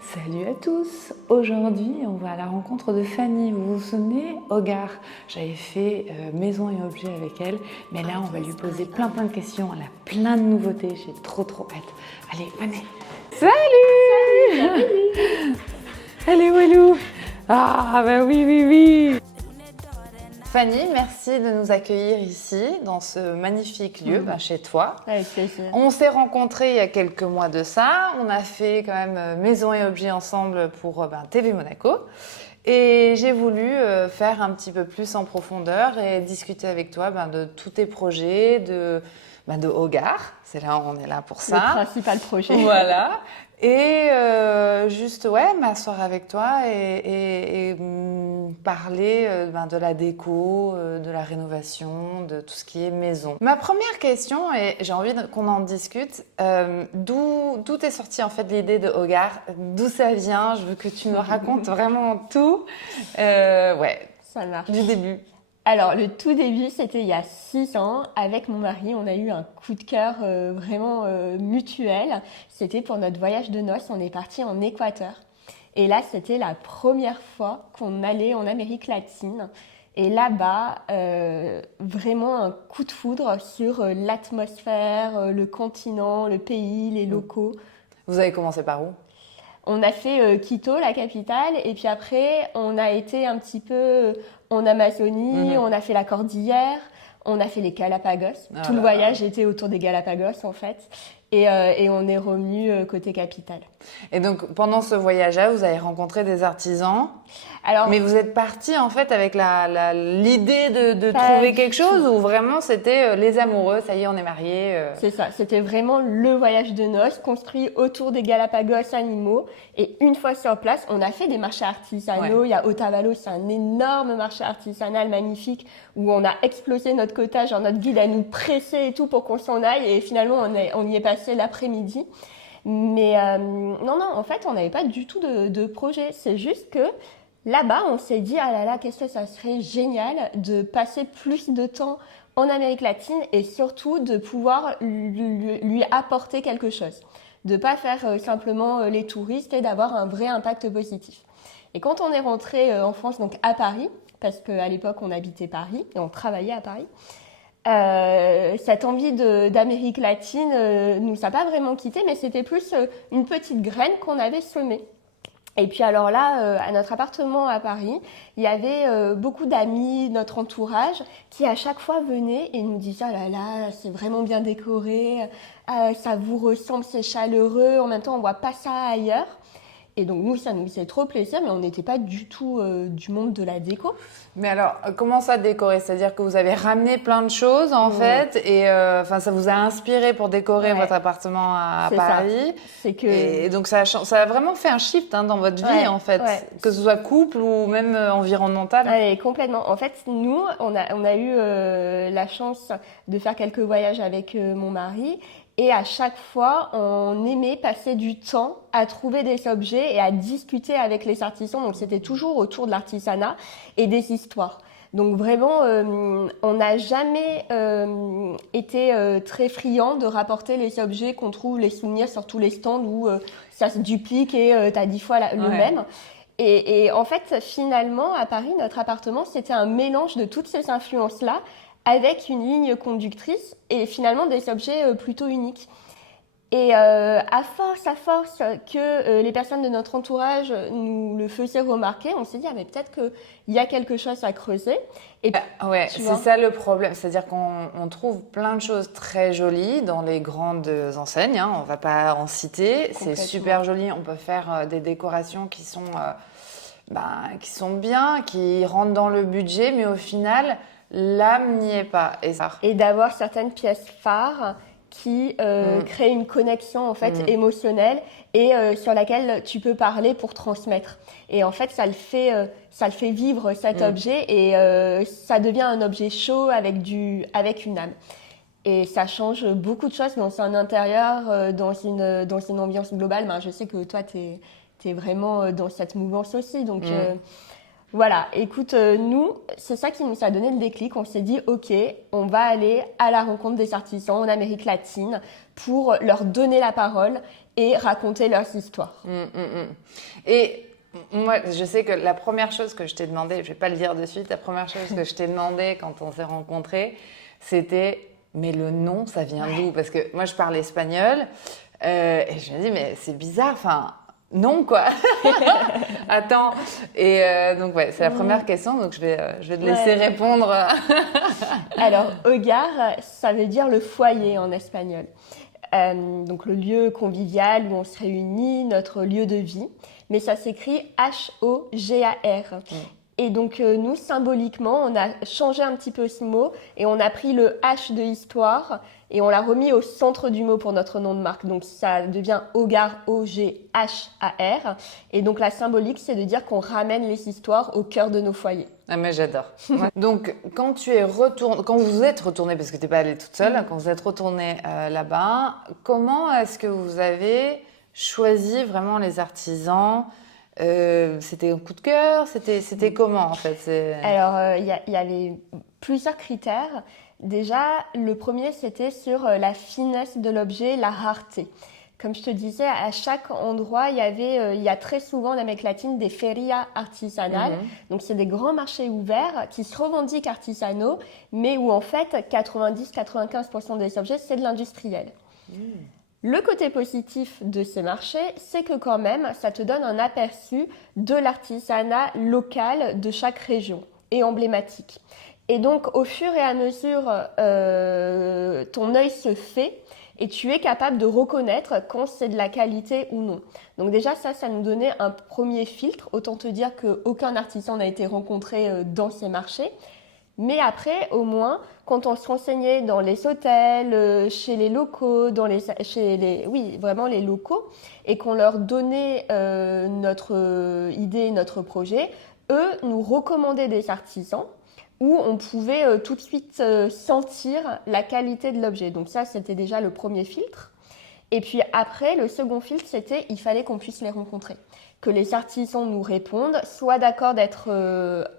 Salut à tous! Aujourd'hui, on va à la rencontre de Fanny. Vous vous souvenez? Au Gard, j'avais fait maison et objets avec elle, mais là, on va lui poser plein de questions. Elle a plein de nouveautés, j'ai trop hâte. Allez, venez! Salut! Elle est Walou! Ah, bah oui! Fanny, merci de nous accueillir ici, dans ce magnifique lieu, chez toi. Avec plaisir. On s'est rencontrés il y a quelques mois de ça. On a fait quand même maison et objets ensemble pour TV Monaco. Et j'ai voulu faire un petit peu plus en profondeur et discuter avec toi de tous tes projets, de Hogar. C'est là, on est là pour ça. Le principal projet. Voilà. Et juste, m'asseoir avec toi et parler de la déco, de la rénovation, de tout ce qui est maison. Ma première question, et j'ai envie qu'on en discute, d'où est sortie en fait l'idée de Hogar? D'où ça vient? Je veux que tu me racontes vraiment tout. Ça marche. Du début. Alors, le tout début, c'était il y a 6 ans. Avec mon mari, on a eu un coup de cœur vraiment mutuel. C'était pour notre voyage de noces. On est parti en Équateur. Et là, c'était la première fois qu'on allait en Amérique latine. Et là-bas, vraiment un coup de foudre sur l'atmosphère, le continent, le pays, les locaux. Vous avez commencé par où? On a fait Quito, la capitale, et puis après, on a été un petit peu en Amazonie, on a fait la Cordillère, on a fait les Galapagos. Tout le voyage était autour des Galapagos, en fait. Et on est revenu côté capitale. Et donc, pendant ce voyage-là, vous avez rencontré des artisans. Alors, mais vous êtes partis en fait avec l'idée de trouver quelque chose ou vraiment c'était les amoureux, ça y est, on est mariés C'est ça, c'était vraiment le voyage de noces construit autour des Galapagos animaux. Et une fois sur place, on a fait des marchés artisanaux. Ouais. Il y a Otavalo, c'est un énorme marché artisanal magnifique où on a explosé notre quota, genre notre guide a nous pressé et tout pour qu'on s'en aille. Et finalement, on y est passé l'après-midi. Mais non, en fait, on n'avait pas du tout de projet. C'est juste que là-bas, on s'est dit, ah là là, qu'est-ce que ça serait génial de passer plus de temps en Amérique latine et surtout de pouvoir lui apporter quelque chose. De pas faire simplement les touristes et d'avoir un vrai impact positif. Et quand on est rentré en France, donc à Paris, parce qu'à l'époque, on habitait Paris et on travaillait à Paris, cette envie d'Amérique latine nous a pas vraiment quitté, mais c'était plus une petite graine qu'on avait semée. Et puis alors là, à notre appartement à Paris, il y avait beaucoup d'amis, notre entourage, qui à chaque fois venaient et nous disaient « Ah là là, c'est vraiment bien décoré, ça vous ressemble, c'est chaleureux, en même temps on voit pas ça ailleurs ». Et donc nous, ça nous faisait trop plaisir, mais on n'était pas du tout du monde de la déco. Mais alors, comment ça décorer? C'est-à-dire que vous avez ramené plein de choses en fait, et ça vous a inspiré pour décorer votre appartement à Paris. C'est que... Et donc ça a vraiment fait un shift dans votre vie en fait, que ce soit couple ou même environnemental. Ouais, complètement. En fait, nous, on a eu la chance de faire quelques voyages avec mon mari. Et à chaque fois, on aimait passer du temps à trouver des objets et à discuter avec les artisans. Donc, c'était toujours autour de l'artisanat et des histoires. Donc, vraiment, on n'a jamais été très friand de rapporter les objets qu'on trouve, les souvenirs sur tous les stands où ça se duplique et t'as 10 fois le même. Et en fait, finalement, à Paris, notre appartement, c'était un mélange de toutes ces influences-là, avec une ligne conductrice et finalement des objets plutôt uniques. Et à force que les personnes de notre entourage nous le faisaient remarquer, on s'est dit, mais peut-être qu'il y a quelque chose à creuser. Et c'est ça le problème. C'est-à-dire qu'on trouve plein de choses très jolies dans les grandes enseignes. On ne va pas en citer. C'est super joli. On peut faire des décorations qui sont bien, qui rentrent dans le budget, mais au final... l'âme n'y est pas. Et d'avoir certaines pièces phares qui créent une connexion en fait émotionnelle et sur laquelle tu peux parler pour transmettre. Et en fait, ça le fait vivre cet objet et ça devient un objet chaud avec une âme. Et ça change beaucoup de choses dans un intérieur, dans une ambiance globale. Je sais que toi, t'es vraiment dans cette mouvance aussi, donc. Voilà, écoute, nous, c'est ça qui nous a donné le déclic. On s'est dit, ok, on va aller à la rencontre des artisans en Amérique latine pour leur donner la parole et raconter leurs histoires. Et moi, je sais que la première chose que je t'ai demandé, je ne vais pas le dire de suite, la première chose que je t'ai demandé quand on s'est rencontrés, c'était « mais le nom, ça vient d'où ?» Parce que moi, je parle espagnol et je me dis « mais c'est bizarre, enfin… » Non, quoi. Attends. Et donc, ouais, c'est la première question. Donc, je vais te laisser répondre. Alors, hogar, ça veut dire le foyer en espagnol. Donc, le lieu convivial où on se réunit, notre lieu de vie. Mais ça s'écrit H-O-G-A-R. Et donc, nous, symboliquement, on a changé un petit peu ce mot et on a pris le H de histoire et on l'a remis au centre du mot pour notre nom de marque. Donc, ça devient Hogar, O-G-H-A-R. Et donc, la symbolique, c'est de dire qu'on ramène les histoires au cœur de nos foyers. Ah, mais j'adore. Donc, quand vous êtes retourné, parce que tu n'es pas allée toute seule, quand vous êtes retourné là-bas, comment est-ce que vous avez choisi vraiment les artisans ? C'était un coup de cœur, c'était comment en fait? Alors, il y avait plusieurs critères. Déjà, le premier, c'était sur la finesse de l'objet, la rareté. Comme je te disais, à chaque endroit, il y a très souvent en Amérique latine des ferias artisanales. Donc, c'est des grands marchés ouverts qui se revendiquent artisanaux, mais où en fait, 90-95% des objets, c'est de l'industriel. Le côté positif de ces marchés, c'est que quand même, ça te donne un aperçu de l'artisanat local de chaque région et emblématique. Et donc, au fur et à mesure, ton œil se fait et tu es capable de reconnaître quand c'est de la qualité ou non. Donc déjà, ça nous donnait un premier filtre. Autant te dire qu'aucun artisan n'a été rencontré dans ces marchés. Mais après, au moins, quand on se renseignait dans les hôtels, chez les locaux, vraiment les locaux, et qu'on leur donnait notre idée, notre projet, eux nous recommandaient des artisans où on pouvait tout de suite sentir la qualité de l'objet. Donc ça, c'était déjà le premier filtre. Et puis après, le second filtre, c'était il fallait qu'on puisse les rencontrer. Que les artisans nous répondent, soient d'accord d'être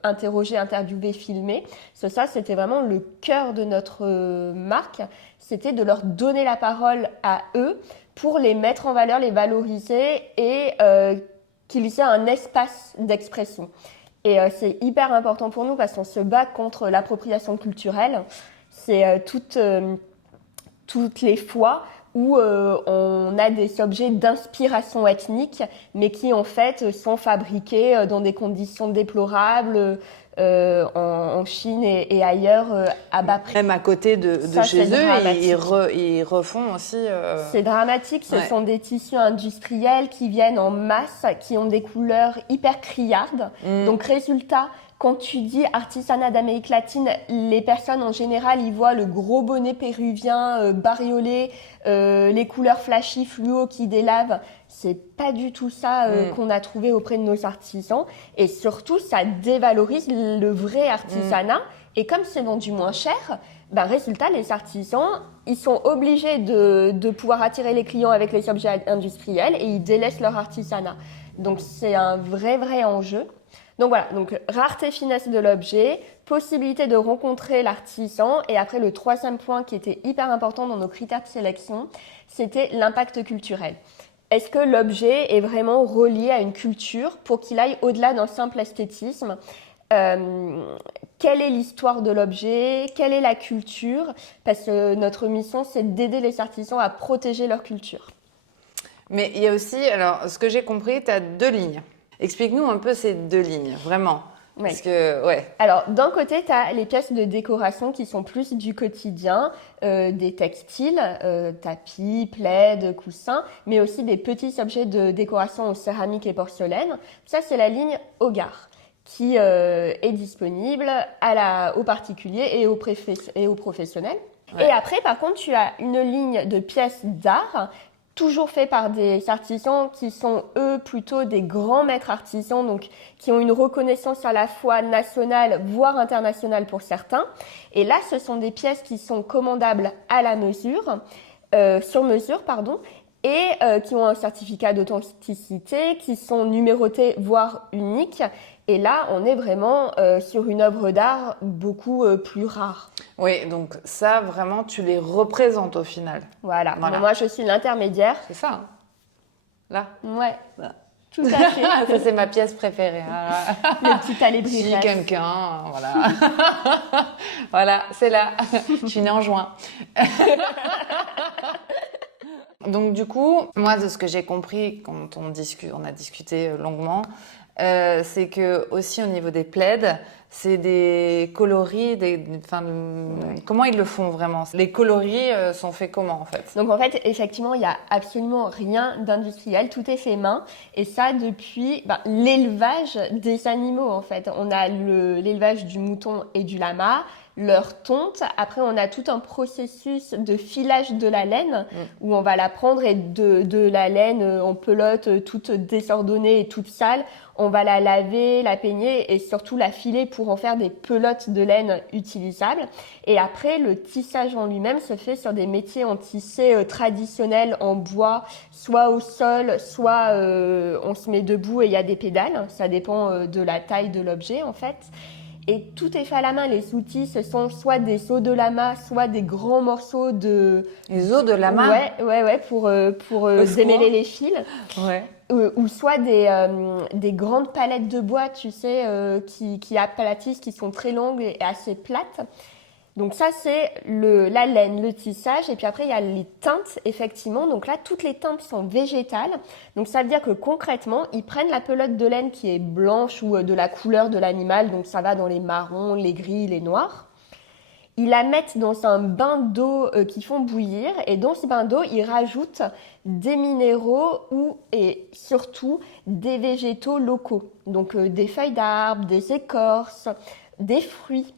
interrogés, interviewés, filmés. Ça, c'était vraiment le cœur de notre marque. C'était de leur donner la parole à eux pour les mettre en valeur, les valoriser et qu'ils aient un espace d'expression. Et c'est hyper important pour nous parce qu'on se bat contre l'appropriation culturelle. C'est toutes les fois où on a des objets d'inspiration ethnique, mais qui en fait sont fabriqués dans des conditions déplorables en Chine et ailleurs à bas prix. Même à côté de chez eux, ils refont aussi… C'est dramatique, ce sont des tissus industriels qui viennent en masse, qui ont des couleurs hyper criardes. Donc résultat, quand tu dis artisanat d'Amérique latine, les personnes en général, ils voient le gros bonnet péruvien bariolé, les couleurs flashy, fluo qui délavent. C'est pas du tout ça qu'on a trouvé auprès de nos artisans. Et surtout, ça dévalorise le vrai artisanat. Et comme c'est vendu moins cher, résultat, les artisans, ils sont obligés de pouvoir attirer les clients avec les objets industriels et ils délaissent leur artisanat. Donc, c'est un vrai enjeu. Donc voilà, rareté, finesse de l'objet, possibilité de rencontrer l'artisan. Et après, le troisième point qui était hyper important dans nos critères de sélection, c'était l'impact culturel. Est-ce que l'objet est vraiment relié à une culture pour qu'il aille au-delà d'un simple esthétisme ? Quelle est l'histoire de l'objet? Quelle est la culture? Parce que notre mission, c'est d'aider les artisans à protéger leur culture. Mais il y a aussi, alors ce que j'ai compris, tu as 2 lignes. Explique-nous un peu ces 2 lignes, vraiment. Oui. Parce que, Alors, d'un côté, tu as les pièces de décoration qui sont plus du quotidien, des textiles, tapis, plaids, coussins, mais aussi des petits objets de décoration en céramique et porcelaine. Ça, c'est la ligne Hogar, qui est disponible aux particuliers et aux professionnels. Ouais. Et après, par contre, tu as une ligne de pièces d'art toujours fait par des artisans qui sont, eux, plutôt des grands maîtres artisans, donc qui ont une reconnaissance à la fois nationale, voire internationale pour certains. Et là, ce sont des pièces qui sont commandables à la mesure, sur mesure, et qui ont un certificat d'authenticité, qui sont numérotées, voire uniques. Et là, on est vraiment sur une œuvre d'art beaucoup plus rare. Oui, donc ça, vraiment, tu les représentes au final. Voilà. Moi, je suis l'intermédiaire. C'est ça. Là. Ouais, Là. tout à fait. Ça, c'est ma pièce préférée. Le petit allée de Si Rires. quelqu'un, voilà. Voilà, c'est là. Je suis née en juin. Donc du coup, moi, de ce que j'ai compris quand on a discuté longuement, c'est que aussi au niveau des plaids, c'est des coloris, comment ils le font vraiment? Les coloris sont faits comment en fait? Donc en fait, effectivement, il n'y a absolument rien d'industriel, tout est fait main. Et ça depuis l'élevage des animaux en fait. On a l'élevage du mouton et du lama, leur tonte. Après, on a tout un processus de filage de la laine où on va la prendre et de la laine en pelote toute désordonnée et toute sale. On va la laver, la peigner et surtout la filer pour en faire des pelotes de laine utilisables. Et après, le tissage en lui-même se fait sur des métiers en tissé traditionnels en bois, soit au sol, soit on se met debout et il y a des pédales. Ça dépend de la taille de l'objet en fait. Et tout est fait à la main. Les outils, ce sont soit des os de lama, soit des grands morceaux de... Les os de lama? Ouais, pour démêler les fils. Ouais. Ou soit des grandes palettes de bois, tu sais, qui aplatissent, qui sont très longues et assez plates. Donc ça, c'est la laine, le tissage. Et puis après, il y a les teintes, effectivement. Donc là, toutes les teintes sont végétales. Donc ça veut dire que concrètement, ils prennent la pelote de laine qui est blanche ou de la couleur de l'animal. Donc ça va dans les marrons, les gris, les noirs. Ils la mettent dans un bain d'eau qu'ils font bouillir. Et dans ce bain d'eau, ils rajoutent des minéraux et surtout des végétaux locaux. Donc des feuilles d'arbres, des écorces, des fruits.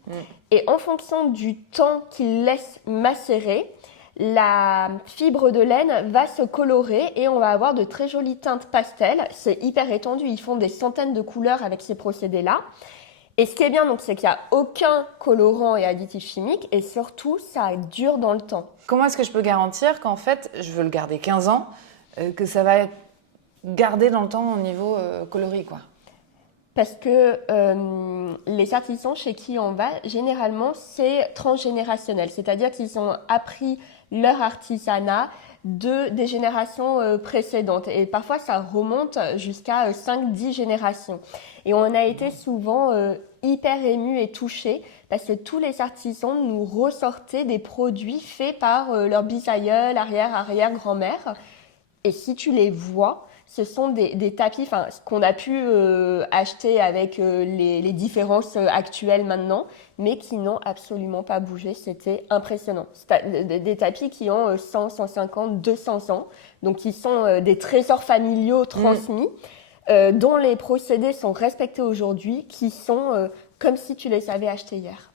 Et en fonction du temps qu'ils laissent macérer, la fibre de laine va se colorer et on va avoir de très jolies teintes pastel. C'est hyper étendu, ils font des centaines de couleurs avec ces procédés-là. Et ce qui est bien, donc, c'est qu'il n'y a aucun colorant et additif chimique et surtout, ça dure dans le temps. Comment est-ce que je peux garantir qu'en fait, je veux le garder 15 ans, que ça va être gardé dans le temps au niveau coloris, quoi? Parce que les artisans chez qui on va, généralement, c'est transgénérationnel. C'est-à-dire qu'ils ont appris leur artisanat des générations précédentes. Et parfois, ça remonte jusqu'à 5-10 générations. Et on a été souvent hyper émus et touchés parce que tous les artisans nous ressortaient des produits faits par leur bisaïeul, arrière-grand-mère. Et si tu les vois, ce sont des tapis, ce qu'on a pu acheter avec les différences actuelles maintenant, mais qui n'ont absolument pas bougé. C'était impressionnant. Des tapis qui ont 100, 150, 200 ans, donc qui sont des trésors familiaux transmis, dont les procédés sont respectés aujourd'hui, qui sont comme si tu les avais achetés hier.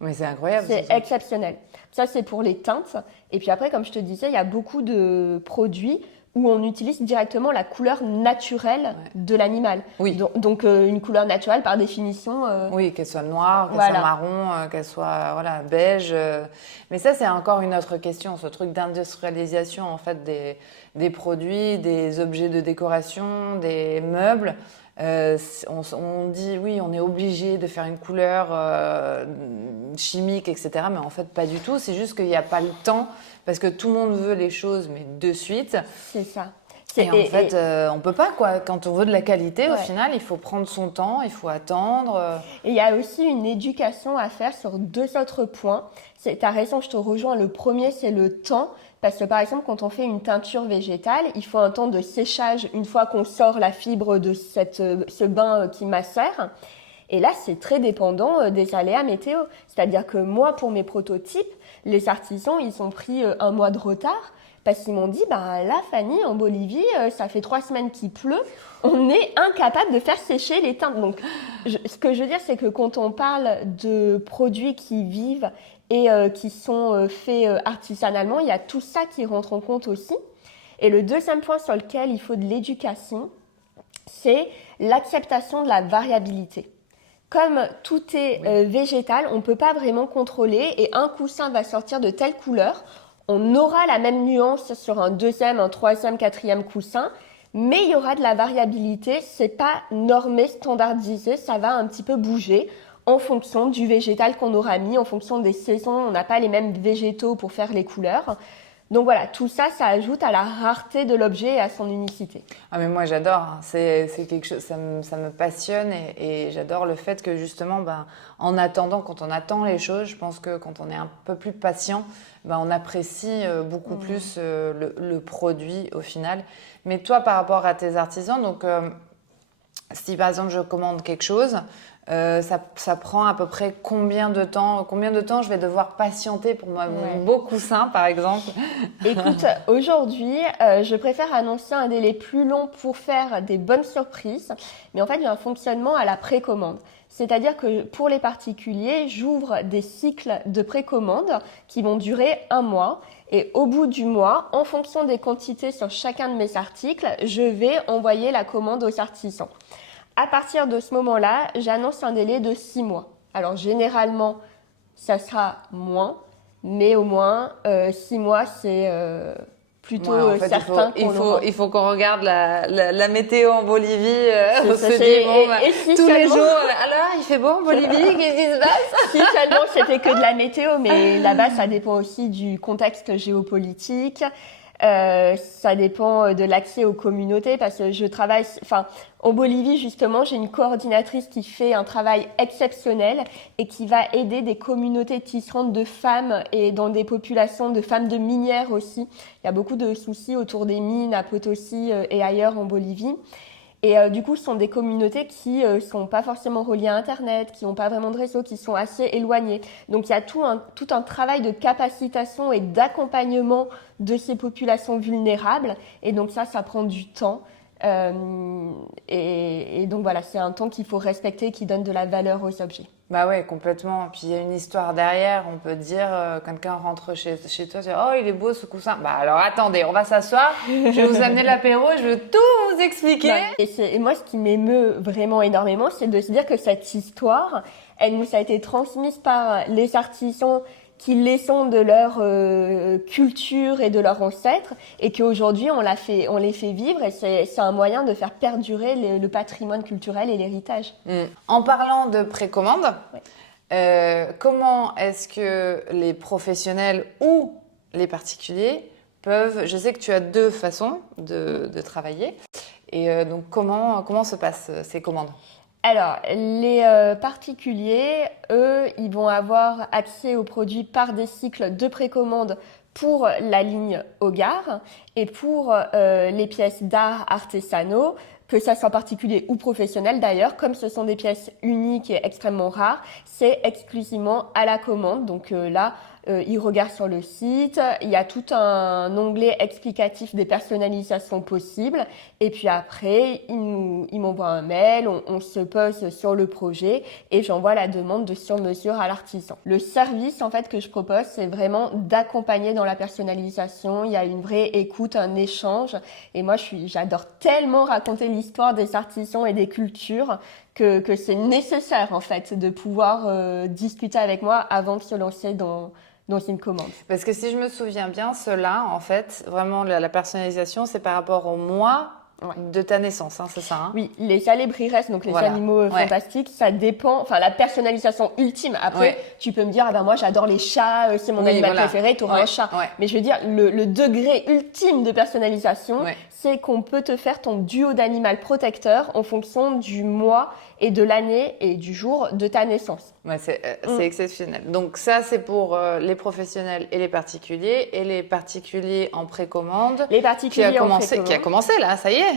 Mais c'est incroyable. C'est exceptionnel. Ça, c'est pour les teintes. Et puis après, comme je te disais, il y a beaucoup de produits où on utilise directement la couleur naturelle de l'animal. Oui. Donc une couleur naturelle, par définition... Oui, qu'elle soit noire, qu'elle soit marron, qu'elle soit beige. Mais ça, c'est encore une autre question, ce truc d'industrialisation en fait, des produits, des objets de décoration, des meubles. On dit, oui, on est obligé de faire une couleur chimique, etc. Mais en fait, pas du tout. C'est juste qu'il n'y a pas le temps parce que tout le monde veut les choses, mais de suite. C'est ça. Et en fait, on peut pas, quoi. Quand on veut de la qualité, au final, il faut prendre son temps, il faut attendre. Et il y a aussi une éducation à faire sur 2 autres points. Tu as raison, je te rejoins. Le premier, c'est le temps. Parce que, par exemple, quand on fait une teinture végétale, il faut un temps de séchage une fois qu'on sort la fibre de ce bain qui macère. Et là, c'est très dépendant des aléas météo. C'est-à-dire que moi, pour mes prototypes, les artisans, ils ont pris 1 mois de retard parce qu'ils m'ont dit, là, Fanny, en Bolivie, ça fait 3 semaines qu'il pleut, on est incapable de faire sécher les teintes. Donc, ce que je veux dire, c'est que quand on parle de produits qui vivent et qui sont faits artisanalement, il y a tout ça qui rentre en compte aussi. Et le deuxième point sur lequel il faut de l'éducation, c'est l'acceptation de la variabilité. Comme tout est végétal, on ne peut pas vraiment contrôler et un coussin va sortir de telle couleur. On aura la même nuance sur un 2e, un 3e, 4e coussin, mais il y aura de la variabilité. C'est pas normé, standardisé, ça va un petit peu bouger en fonction du végétal qu'on aura mis, en fonction des saisons. On n'a pas les mêmes végétaux pour faire les couleurs. Donc voilà, tout ça, ça ajoute à la rareté de l'objet et à son unicité. Ah mais moi j'adore, hein. C'est quelque chose, ça me passionne et j'adore le fait que justement, en attendant, quand on attend les choses, je pense que quand on est un peu plus patient, on apprécie beaucoup plus le produit au final. Mais toi, par rapport à tes artisans, donc si par exemple je commande quelque chose, ça prend à peu près combien de temps je vais devoir patienter pour mon beau coussin, par exemple? Écoute, aujourd'hui, je préfère annoncer un délai plus long pour faire des bonnes surprises. Mais en fait, j'ai un fonctionnement à la précommande. C'est-à-dire que pour les particuliers, j'ouvre des cycles de précommande qui vont durer 1 mois. Et au bout du mois, en fonction des quantités sur chacun de mes articles, je vais envoyer la commande aux artisans. À partir de ce moment-là, j'annonce un délai de 6 mois. Alors généralement, ça sera moins, mais au moins 6 mois, c'est plutôt en fait, certain. Il faut qu'on regarde la météo en Bolivie. On se dit, si tous seulement, les jours, alors il fait beau en Bolivie, qu'est-ce qui se passe? si seulement c'était que de la météo, mais là-bas, ça dépend aussi du contexte géopolitique. Ça dépend de l'accès aux communautés parce que je travaille, en Bolivie justement, j'ai une coordinatrice qui fait un travail exceptionnel et qui va aider des communautés tisserandes de femmes et dans des populations de femmes de minières aussi. Il y a beaucoup de soucis autour des mines à Potosí et ailleurs en Bolivie. Et du coup, ce sont des communautés qui sont pas forcément reliées à Internet, qui n'ont pas vraiment de réseau, qui sont assez éloignées. Donc, il y a tout un travail de capacitation et d'accompagnement de ces populations vulnérables. Et donc ça prend du temps. Et donc voilà, c'est un temps qu'il faut respecter, qui donne de la valeur aux objets. Bah ouais, complètement. Puis il y a une histoire derrière. On peut dire, quelqu'un rentre chez toi, tu dis, oh, il est beau ce coussin. Bah alors attendez, on va s'asseoir. Je vais vous amener l'apéro, je vais tout vous expliquer. Et moi, ce qui m'émeut vraiment énormément, c'est de se dire que cette histoire, elle nous a été transmise par les artisans qui les sont de leur culture et de leurs ancêtres, et qu'aujourd'hui on les fait vivre, et c'est un moyen de faire perdurer le patrimoine culturel et l'héritage. En parlant de précommande, comment est-ce que les professionnels ou les particuliers peuvent, je sais que tu as 2 façons de travailler, et donc comment se passent ces commandes? Alors, les particuliers, eux, ils vont avoir accès aux produits par des cycles de précommande pour la ligne Hogar et pour les pièces d'art artisanaux, que ça soit particulier ou professionnel d'ailleurs, comme ce sont des pièces uniques et extrêmement rares, c'est exclusivement à la commande. Donc là, ils regardent sur le site, il y a tout un onglet explicatif des personnalisations possibles, et puis après, ils m'envoient un mail, on se pose sur le projet, et j'envoie la demande de sur-mesure à l'artisan. Le service, en fait, que je propose, c'est vraiment d'accompagner dans la personnalisation. Il y a une vraie écoute, un échange, et moi, j'adore tellement raconter l'histoire des artisans et des cultures que c'est nécessaire, en fait, de pouvoir discuter avec moi avant de se lancer dans une commande. Parce que si je me souviens bien, cela, en fait, vraiment la personnalisation, c'est par rapport au mois de ta naissance, hein, c'est ça, hein? Oui, les Alebrijes, donc les animaux fantastiques, ça dépend, la personnalisation ultime. Après, tu peux me dire, moi j'adore les chats, c'est mon animal préféré, tu auras un chat. Mais je veux dire, le degré ultime de personnalisation, c'est qu'on peut te faire ton duo d'animal protecteur en fonction du mois et de l'année et du jour de ta naissance. Ouais, c'est exceptionnel. Donc ça, c'est pour les professionnels et les particuliers. Et les particuliers en précommande. Les particuliers qui a commencé là, ça y est.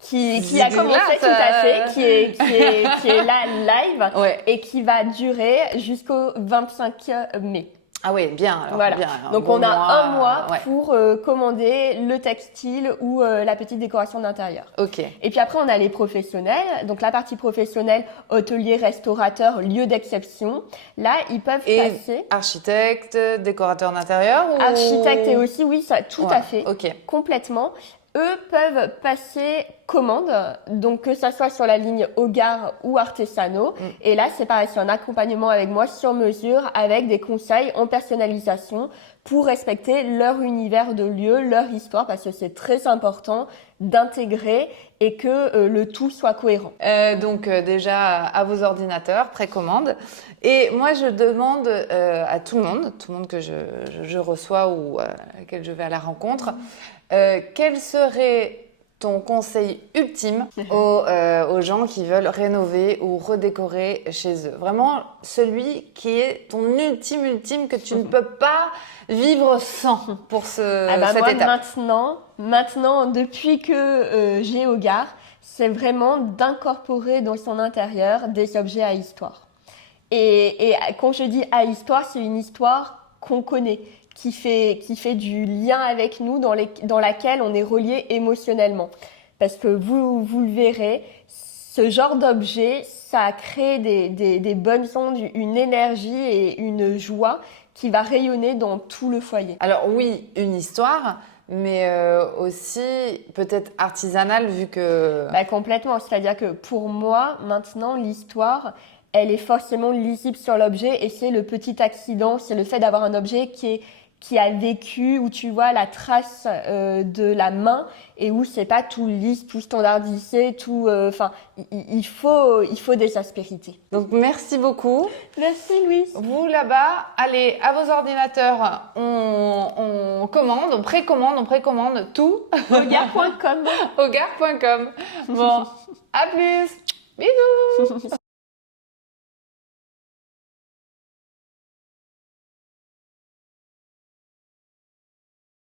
Qui a commencé tout à fait, qui est là live et qui va durer jusqu'au 25 mai. Ah oui, bien. Alors, voilà. Bien, donc on a un mois pour commander le textile ou la petite décoration d'intérieur. Ok. Et puis après on a les professionnels. Donc la partie professionnelle, hôtelier, restaurateur, lieu d'exception. Là ils peuvent passer. Architecte, décorateur d'intérieur ou... Architecte et aussi oui, ça tout à fait. Ok. Complètement. eux peuvent passer commande, donc que ça soit sur la ligne Hogar ou Artesano. Et là, c'est pareil, c'est un accompagnement avec moi sur mesure, avec des conseils en personnalisation pour respecter leur univers de lieu, leur histoire, parce que c'est très important d'intégrer et que le tout soit cohérent. Donc déjà à vos ordinateurs, précommande. Et moi je demande à tout le monde que je reçois ou à laquelle je vais à la rencontre, quel serait ton conseil ultime aux gens qui veulent rénover ou redécorer chez eux? Vraiment celui qui est ton ultime que tu ne peux pas vivre sans pour cette moi, étape. Maintenant, depuis que j'ai Hogar, c'est vraiment d'incorporer dans son intérieur des objets à histoire. Et quand je dis à histoire, c'est une histoire qu'on connaît, qui fait du lien avec nous, dans laquelle on est relié émotionnellement. Parce que vous le verrez, ce genre d'objet, ça crée des bonnes ondes, une énergie et une joie qui va rayonner dans tout le foyer. Alors oui, une histoire, mais aussi peut-être artisanale vu que... Complètement, c'est-à-dire que pour moi, maintenant, l'histoire, elle est forcément lisible sur l'objet et c'est le petit accident, c'est le fait d'avoir un objet qui a vécu, où tu vois la trace de la main et où c'est pas tout lisse, tout standardisé, il faut des aspérités. Donc merci beaucoup. Merci Louise. Vous là-bas, allez à vos ordinateurs, on précommande tout. Hogar.com. Hogar.com. Bon, à plus. Bisous.